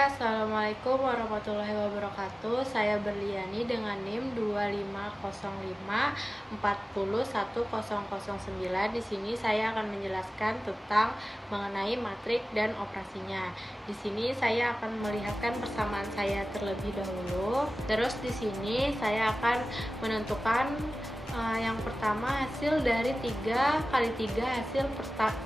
Assalamualaikum warahmatullahi wabarakatuh. Saya Berliani dengan NIM 2505401009. Di sini saya akan menjelaskan tentang mengenai matrik dan operasinya. Di sini saya akan melihatkan persamaan saya terlebih dahulu. Terus di sini saya akan menentukan yang pertama hasil dari 3 kali 3 hasil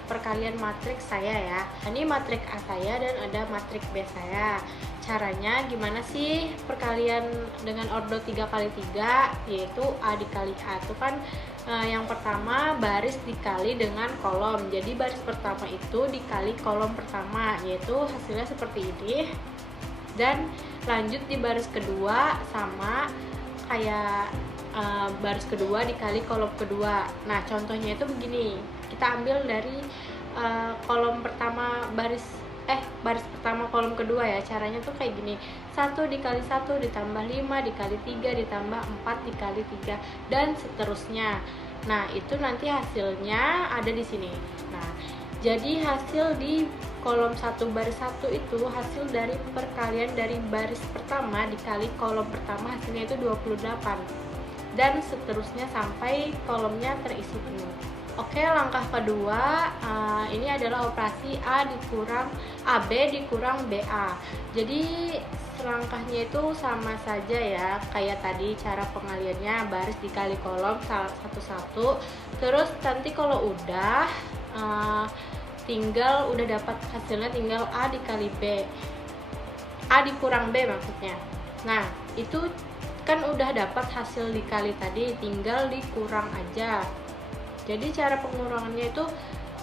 perkalian matriks saya ya. Ini matrik A saya dan ada matrik B saya. Caranya gimana sih perkalian dengan ordo 3 kali 3, yaitu A dikali A itu kan yang pertama baris dikali dengan kolom. Jadi baris pertama itu dikali kolom pertama, yaitu hasilnya seperti ini. Dan lanjut di baris kedua sama kayak baris kedua dikali kolom kedua. Nah, contohnya itu begini. Kita ambil dari kolom pertama baris pertama kolom kedua ya. Caranya tuh kayak gini. 1 dikali 1 ditambah 5 dikali 3 ditambah 4 dikali 3 dan seterusnya. Nah, itu nanti hasilnya ada di sini. Nah, jadi hasil di kolom 1 baris 1 itu hasil dari perkalian dari baris pertama dikali kolom pertama, hasilnya itu 28. Dan seterusnya sampai kolomnya terisi penuh. Oke, langkah kedua ini adalah operasi AB dikurang BA. Jadi langkahnya itu sama saja ya, kayak tadi cara pengaliannya baris dikali kolom satu-satu. Terus nanti kalau udah udah dapat hasilnya, tinggal A dikali B, A dikurang B maksudnya. Nah, itu kan udah dapat hasil dikali tadi, tinggal dikurang aja. Jadi cara pengurangannya itu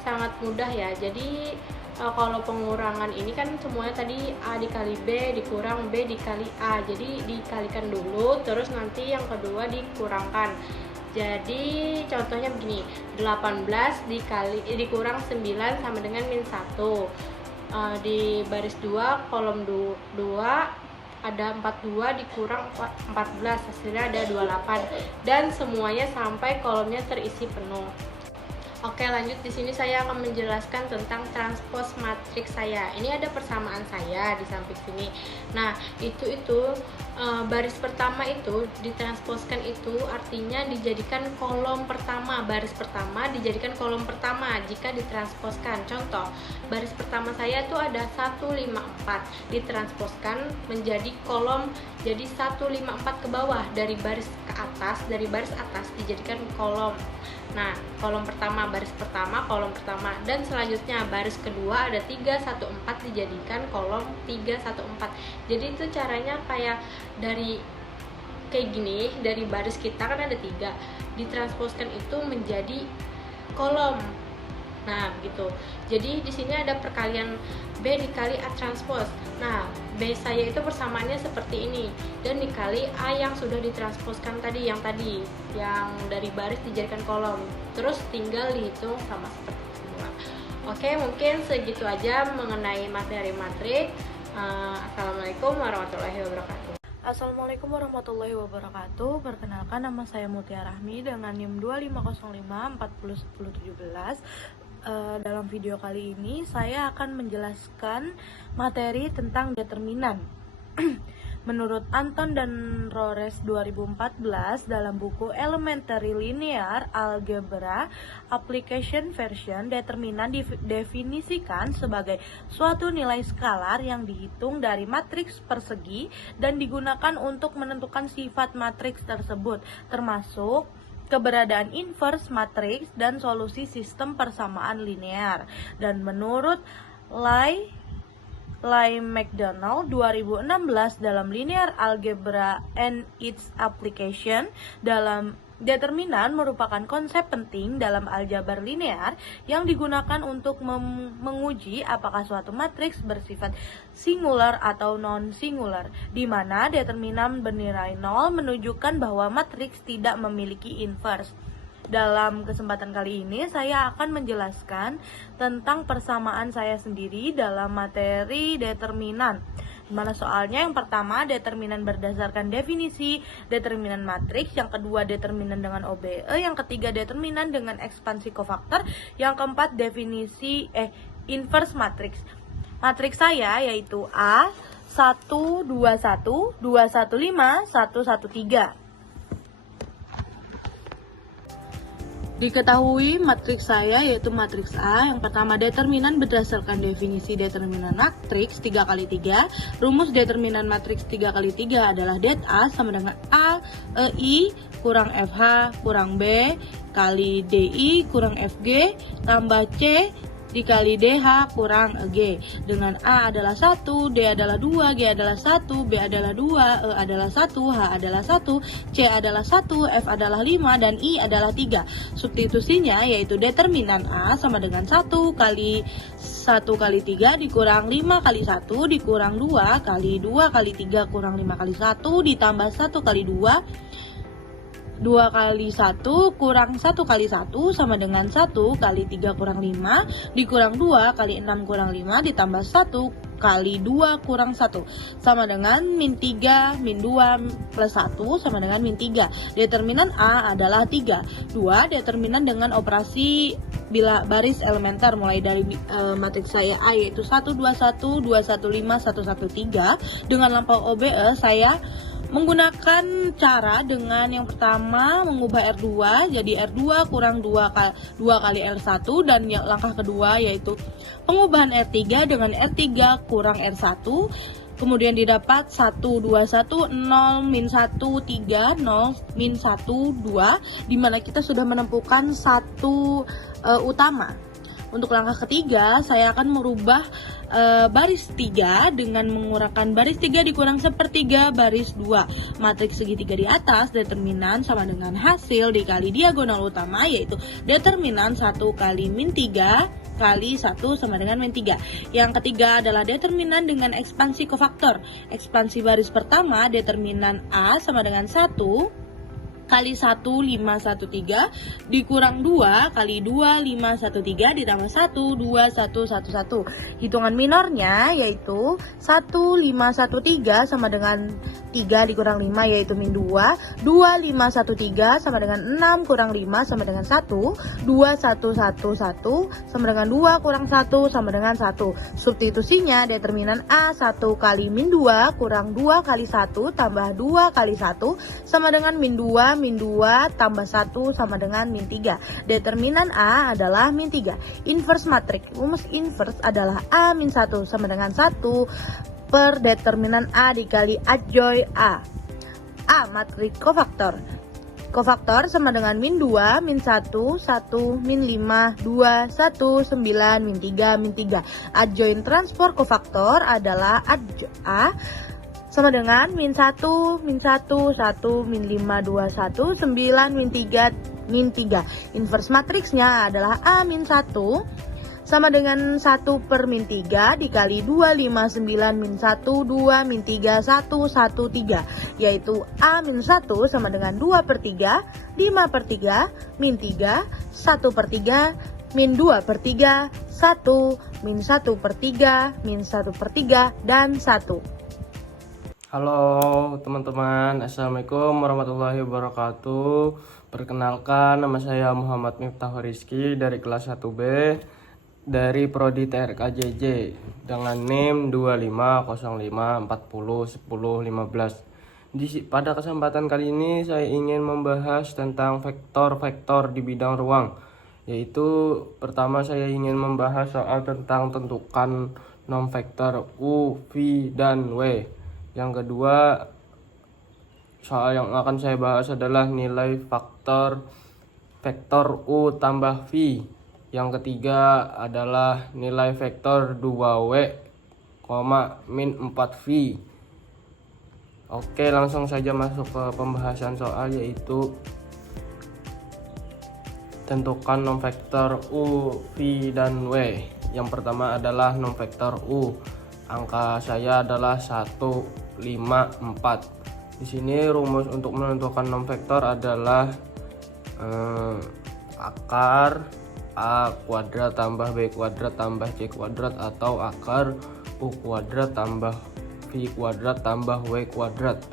sangat mudah ya. Jadi kalau pengurangan ini kan semuanya tadi A dikali B dikurang B dikali A, jadi dikalikan dulu, terus nanti yang kedua dikurangkan. Jadi contohnya begini, 18 dikurang 9 sama dengan min 1. Di baris 2 kolom 2 ada 42 dikurang 14, hasilnya ada 28, dan semuanya sampai kolomnya terisi penuh. Oke, lanjut di sini saya akan menjelaskan tentang transpose matriks saya. Ini ada persamaan saya di samping sini. Nah, baris pertama itu ditransposkan, itu artinya dijadikan kolom pertama. Baris pertama dijadikan kolom pertama jika ditransposkan. Contoh, baris pertama saya itu ada 154, ditransposkan menjadi kolom, jadi 154 ke bawah, dari baris atas dijadikan kolom. Nah, kolom pertama, baris pertama, kolom pertama, dan selanjutnya baris kedua ada 314 dijadikan kolom 314. Jadi itu caranya kayak gini, dari baris kita kan ada 3, ditransposkan itu menjadi kolom. Nah, begitu. Jadi di sini ada perkalian B dikali A transpose. Nah, B saya itu persamaannya seperti ini, dan dikali A yang sudah ditransposkan tadi, yang dari baris dijadikan kolom. Terus tinggal dihitung sama seperti semula. Oke, mungkin segitu aja mengenai materi matrik. Assalamualaikum warahmatullahi wabarakatuh. Assalamualaikum warahmatullahi wabarakatuh. Perkenalkan, nama saya Mutia Rahmi dengan NIM 2505401017. Dalam video kali ini saya akan menjelaskan materi tentang determinan. Menurut Anton dan Rores 2014 dalam buku Elementary Linear Algebra Application Version, determinan didefinisikan sebagai suatu nilai skalar yang dihitung dari matriks persegi dan digunakan untuk menentukan sifat matriks tersebut, termasuk keberadaan inverse matriks dan solusi sistem persamaan linear. Dan menurut Lai-McDonald 2016 dalam Linear Algebra and its Application, dalam determinan merupakan konsep penting dalam aljabar linear yang digunakan untuk menguji apakah suatu matriks bersifat singular atau non-singular, di mana determinan bernilai 0 menunjukkan bahwa matriks tidak memiliki inverse. Dalam kesempatan kali ini saya akan menjelaskan tentang persamaan saya sendiri dalam materi determinan. Dimana soalnya yang pertama determinan berdasarkan definisi determinan matriks, yang kedua determinan dengan OBE, yang ketiga determinan dengan ekspansi kofaktor, yang keempat definisi inverse matriks. matriks saya yaitu A 1 2 1 2 1 5 1 1 3. Diketahui matriks saya yaitu matriks A. Yang pertama, determinan berdasarkan definisi determinan matriks 3 kali 3. Rumus determinan matriks 3 kali 3 adalah det A sama dengan A I kurang FH kurang B kali DI kurang FG tambah C dikali DH kurang G, dengan A adalah 1, D adalah 2, G adalah 1, B adalah 2, E adalah 1, H adalah 1, C adalah 1, F adalah 5, dan I adalah 3. Substitusinya yaitu determinan A sama dengan 1 kali 1 kali 3 dikurang 5 kali 1 dikurang 2 kali 2 kali 3 kurang 5 kali 1 ditambah 1 kali 2 2 kali 1 kurang 1 kali 1 sama dengan 1 kali 3 kurang 5 dikurang 2 kali 6 kurang 5 ditambah 1 kali 2 kurang 1 sama dengan min 3 min 2 plus 1 sama dengan min 3. Determinan A adalah 3. 2. Determinan dengan operasi bila baris elementer mulai dari matriks saya A yaitu 1 2 1 2 1 5 1 1 3. Dengan lampau OBE saya menggunakan cara dengan yang pertama mengubah R2 jadi R2 kurang 2 kali R1, dan yang langkah kedua yaitu pengubahan R3 dengan R3 kurang R1, kemudian didapat 1 2 1 0 min 1 3 0 min 1 2, dimana kita sudah menemukan satu utama. Untuk langkah ketiga, saya akan merubah baris 3 dengan mengurangkan baris 3 dikurang sepertiga baris 2. Matriks segitiga di atas, determinan sama dengan hasil dikali diagonal utama, yaitu determinan 1 kali min 3 kali 1 sama dengan min 3. Yang ketiga adalah determinan dengan ekspansi kofaktor. Ekspansi baris pertama, determinan A sama dengan 1 kali 1 5 1 3 dikurang 2 kali 2 5 1 3 ditambah 1 2 1 1 1. Hitungan minornya yaitu 1 5 1 3 sama dengan 3 dikurang 5 yaitu min 2 2 5 1 3 sama dengan 6 kurang 5 sama dengan 1 2 1 1 1 sama dengan 2 kurang 1 sama dengan 1. Substitusinya determinan A 1 kali min 2 kurang 2 kali 1 tambah 2 kali 1 sama dengan min 2 min 2 tambah 1 sama dengan min 3. Determinan A adalah min 3. Inverse matriks. Rumus inverse adalah A min 1 sama dengan 1 per determinan A dikali adjoin A. A matriks kofaktor. Kofaktor sama dengan min 2, min 1, 1, min 5, 2, 1, 9, min 3, min 3. Adjoin transport kofaktor adalah adjoin A sama dengan min 1, min 1, 1, min 5, 2, 1, 9, min 3, min 3. Inverse matriksnya adalah A min 1 sama dengan 1 per min 3 dikali 2, 5, 9, min 1, 2, min 3, 1, 1, 3. Yaitu A min 1 sama dengan 2 per 3, 5 per 3, min 3, 1 per 3, min 2 per 3, 1, min 1 per 3, min 1 per 3, dan 1. Halo teman-teman, assalamualaikum warahmatullahi wabarakatuh. Perkenalkan, nama saya Muhammad Miftahul Rizky dari kelas 1B dari Prodi TRKJJ dengan NIM 2505401015. Pada kesempatan kali ini saya ingin membahas tentang vektor-vektor di bidang ruang, yaitu pertama saya ingin membahas soal tentang tentukan nom vektor U, V, dan W. Yang kedua, soal yang akan saya bahas adalah nilai faktor vektor U tambah V. Yang ketiga adalah nilai vektor 2W, min 4V. Oke, langsung saja masuk ke pembahasan soal, yaitu tentukan nom vektor U, V, dan W. Yang pertama adalah nom vektor U. Angka saya adalah 1, 5, 4. Di sini rumus untuk menentukan nom vektor adalah akar A kuadrat tambah B kuadrat tambah C kuadrat atau akar U kuadrat tambah V kuadrat tambah W kuadrat.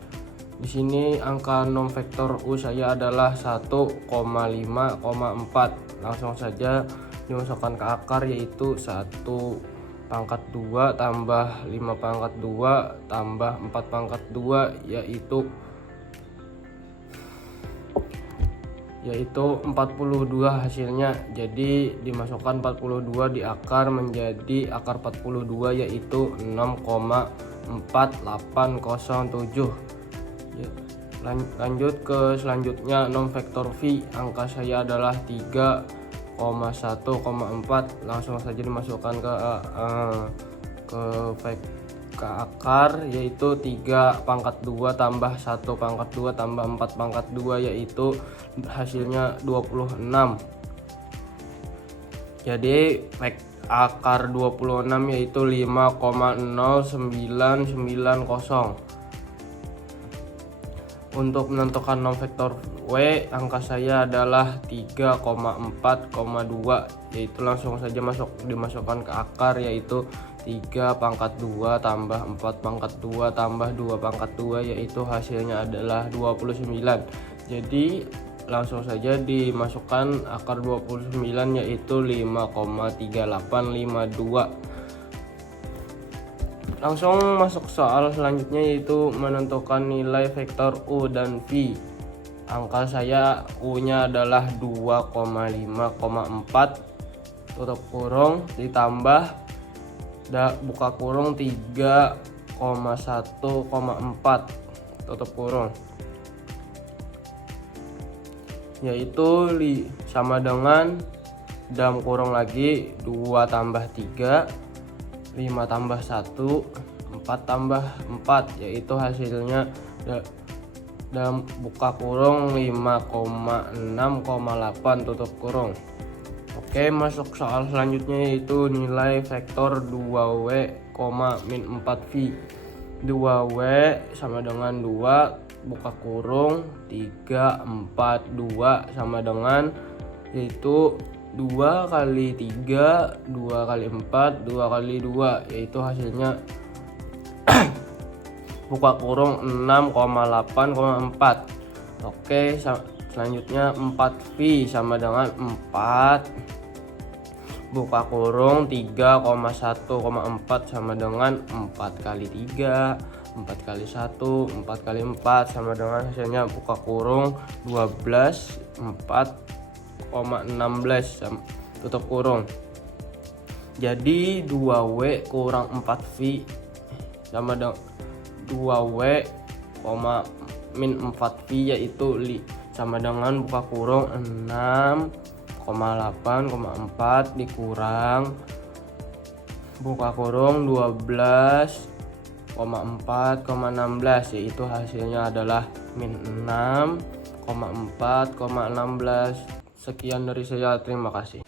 Di sini angka nom vektor U saya adalah 1,5,4. Langsung saja dimasukkan ke akar, yaitu 1 pangkat 2 tambah 5 pangkat 2 tambah 4 pangkat 2 yaitu 42 hasilnya. Jadi dimasukkan 42 di akar menjadi akar 42 yaitu 6,4807. Lanjut ke selanjutnya, nom vektor V. Angka saya adalah 3,1,4. langsung saja dimasukkan ke akar yaitu 3 pangkat 2 tambah 1 pangkat 2 tambah 4 pangkat 2 yaitu hasilnya 26. Jadi akar 26 yaitu 5,0990. Untuk menentukan nom vektor W, angka saya adalah 3,4,2, yaitu langsung saja dimasukkan ke akar yaitu 3 pangkat 2 tambah 4 pangkat 2 tambah 2 pangkat 2 yaitu hasilnya adalah 29. Jadi langsung saja dimasukkan akar 29 yaitu 5,3852. Langsung masuk soal selanjutnya yaitu menentukan nilai vektor U dan V. Angka saya U-nya adalah 2,5,4 tutup kurung ditambah buka kurung 3,1,4 tutup kurung, yaitu sama dengan dalam kurung lagi 2 tambah 3, 5 tambah 1, 4 tambah 4, yaitu hasilnya dalam buka kurung 5,6,8 tutup kurung. Oke, masuk soal selanjutnya yaitu nilai vektor 2W, min 4V. 2W sama dengan 2 buka kurung 3, 4, 2 sama dengan yaitu 2 kali 3, 2 kali 4, 2 kali 2, yaitu hasilnya buka kurung 6,8,4. Oke, selanjutnya 4V sama dengan 4 buka kurung 3,1,4 sama dengan 4 kali 3, 4 kali 1, 4 kali 4 sama dengan hasilnya buka kurung 12, 4,16 tutup kurung. Jadi 2W kurang 4V sama dengan 2W, min 4V yaitu sama dengan buka kurung 6,8,4 dikurang buka kurung 12,4,16 yaitu hasilnya adalah min 6,4,16. Sekian dari saya, terima kasih.